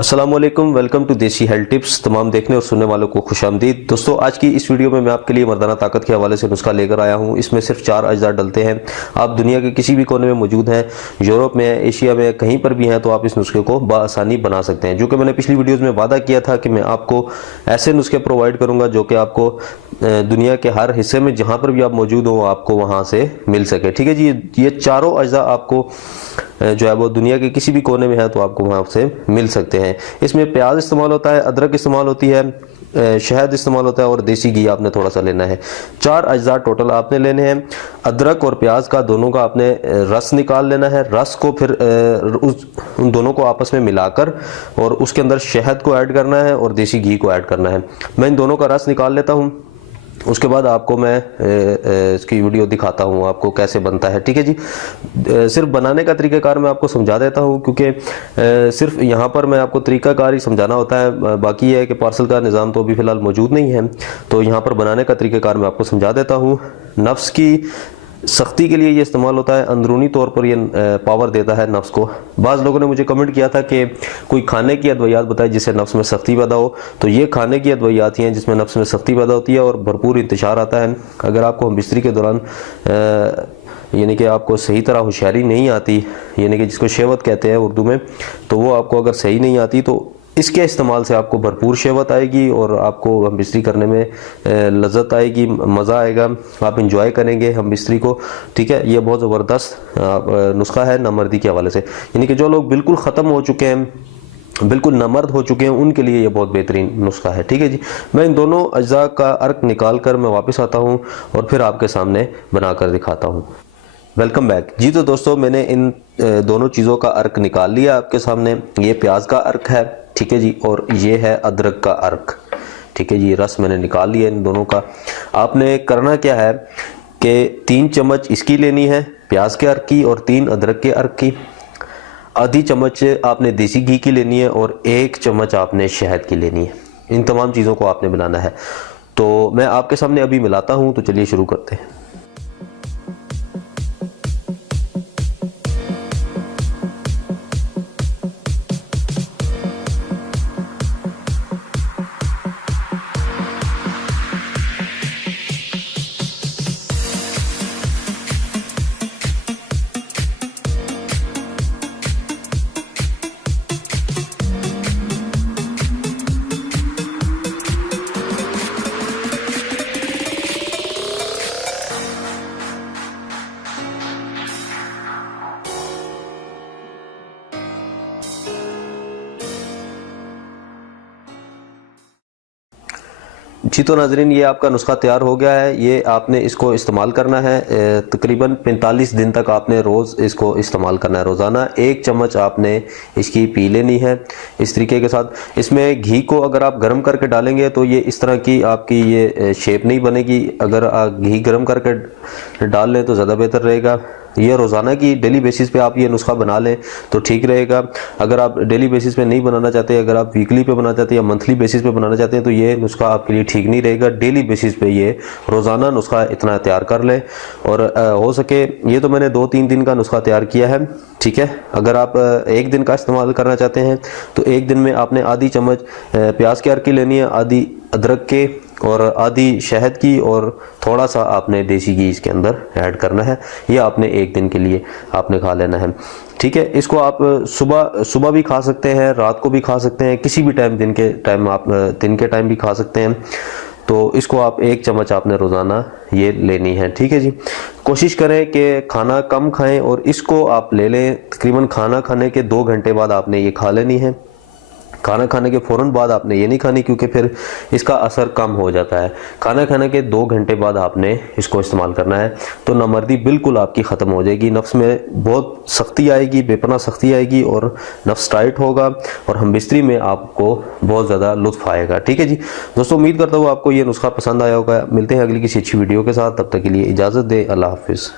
अस्सलाम वालेकुम, welcome to देसी हेल्थ टिप्स। तमाम देखने और सुनने वालों को खुशामदीद। दोस्तों, आज की इस वीडियो में मैं आपके लिए मर्दाना ताकत के हवाले से नुस्खा लेकर आया हूं। इसमें सिर्फ 4 अज्जा डलते हैं। आप दुनिया के किसी भी कोने में मौजूद हैं, यूरोप में, एशिया में, कहीं पर भी हैं, तो आप इस नुस्खे को बआसानी बना सकते हैं। जो कि मैंने पिछली वीडियोज़ में वादा किया था कि मैं आपको ऐसे नुस्खे प्रोवाइड करूँगा जो कि आपको दुनिया के हर हिस्से में जहाँ पर भी आप मौजूद हो आपको वहाँ से मिल सके। ठीक है जी, ये चारों अज्जा आपको जो है वो दुनिया के किसी भी कोने में है तो आपको वहाँ से मिल सकते हैं। इसमें प्याज इस्तेमाल होता है, अदरक इस्तेमाल होती है, शहद इस्तेमाल होता है और देसी घी आपने थोड़ा सा लेना है। 4 अज्जा टोटल आपने लेने हैं। अदरक और प्याज का दोनों का आपने रस निकाल लेना है। रस को फिर उन दोनों को आपस में मिलाकर और उसके अंदर शहद को ऐड करना है और देसी घी को ऐड करना है। मैं इन दोनों का रस निकाल लेता हूँ, उसके बाद आपको मैं इसकी वीडियो दिखाता हूँ आपको कैसे बनता है। ठीक है जी, सिर्फ बनाने का तरीकाकार मैं आपको समझा देता हूँ क्योंकि सिर्फ यहाँ पर मैं आपको तरीकाकार ही समझाना होता है। बाकी है कि पार्सल का निज़ाम तो अभी फ़िलहाल मौजूद नहीं है, तो यहाँ पर बनाने का तरीकाकार मैं आपको समझा देता हूँ। नफ्स की सख्ती के लिए ये इस्तेमाल होता है, अंदरूनी तौर पर ये पावर देता है नफ्स को। बाज़ लोगों ने मुझे कमेंट किया था कि कोई खाने की अद्वियात बताए जिससे नफ्स में सख्ती पैदा हो, तो ये खाने की अद्वियात ही हैं जिसमें नफ्स में सख्ती पैदा होती है और भरपूर इंतशार आता है। अगर आपको हम बिस्तरी के दौरान यानी कि आपको सही तरह होशियारी नहीं आती, यानी कि जिसको शहवत कहते हैं उर्दू में, तो वो आपको अगर सही नहीं आती तो इसके इस्तेमाल से आपको भरपूर शहवत आएगी और आपको हम बिस्तरी करने में लज्जत आएगी, मज़ा आएगा, आप इंजॉय करेंगे हम बिस्तरी को। ठीक है, ये बहुत ज़बरदस्त नुस्खा है नामर्दी के हवाले से। यानी कि जो लोग बिल्कुल ख़त्म हो चुके हैं, बिल्कुल नामर्द हो चुके हैं, उनके लिए ये बहुत बेहतरीन नुस्खा है। ठीक है जी, मैं इन दोनों अज्जा का अर्क निकाल कर मैं वापस आता हूँ और फिर आपके सामने बना कर दिखाता हूँ। वेलकम बैक जी। तो दोस्तों, मैंने इन दोनों चीज़ों का अर्क निकाल लिया आपके सामने। ये प्याज का अर्क है, ठीक है जी, और ये है अदरक का अर्क। ठीक है जी, रस मैंने निकाल लिया इन दोनों का। आपने करना क्या है कि 3 चम्मच इसकी लेनी है प्याज के अर्क की और 3 अदरक के अर्क की। आधी चम्मच आपने देसी घी की लेनी है और 1 चम्मच आपने शहद की लेनी है। इन तमाम चीज़ों को आपने मिलाना है। तो मैं आपके सामने अभी मिलाता हूँ, तो चलिए शुरू करते हैं। जी, तो नाजरीन, ये आपका नुस्खा तैयार हो गया है। ये आपने इसको इस्तेमाल करना है तकरीबन 45 दिन तक आपने रोज़ इसको इस्तेमाल करना है। रोज़ाना 1 चम्मच आपने इसकी पी लेनी है इस तरीके के साथ। इसमें घी को अगर आप गर्म करके डालेंगे तो ये इस तरह की आपकी ये शेप नहीं बनेगी। अगर आप घी गर्म करके डाल लें तो ज़्यादा बेहतर रहेगा। ये रोज़ाना की डेली बेसिस पे आप ये नुस्खा बना लें तो ठीक रहेगा। अगर आप डेली बेसिस पे नहीं बनाना चाहते, अगर आप वीकली पे बनाना चाहते हैं या मंथली बेसिस पे बनाना चाहते हैं, तो ये नुस्खा आपके लिए ठीक नहीं रहेगा। डेली बेसिस पे ये रोज़ाना नुस्खा इतना तैयार कर लें और हो सके, ये तो मैंने 2-3 दिन का नुस्खा तैयार किया है। ठीक है, अगर आप 1 दिन का इस्तेमाल करना चाहते हैं तो 1 दिन में आपने आधी चम्मच प्याज के अर्क की लेनी है, आधी अदरक के और आधी शहद की और थोड़ा सा आपने देसी घी इसके अंदर ऐड करना है। ये आपने 1 दिन के लिए आपने खा लेना है। ठीक है, इसको आप सुबह भी खा सकते हैं, रात को भी खा सकते हैं, किसी भी टाइम दिन के टाइम भी खा सकते हैं। तो इसको आप 1 चम्मच आपने रोज़ाना ये लेनी है। ठीक है जी, कोशिश करें कि खाना कम खाएं और इसको आप ले लें। तकरीबन खाना खाने के 2 घंटे बाद आपने ये खा लेनी है। खाना खाने के फ़ौरन बाद आपने ये नहीं खानी क्योंकि फिर इसका असर कम हो जाता है। खाना खाने के 2 घंटे बाद आपने इसको इस्तेमाल करना है, तो नामर्दी बिल्कुल आपकी ख़त्म हो जाएगी। नफ्स में बहुत सख्ती आएगी, बेपनाह सख्ती आएगी और नफ्स टाइट होगा और हम बिस्तरी में आपको बहुत ज़्यादा लुत्फ़ आएगा। ठीक है जी दोस्तों, उम्मीद करता हूँ आपको ये नुस्खा पसंद आया होगा। मिलते हैं अगली किसी अच्छी वीडियो के साथ, तब तक के लिए इजाज़त दें। अल्लाह हाफिज़।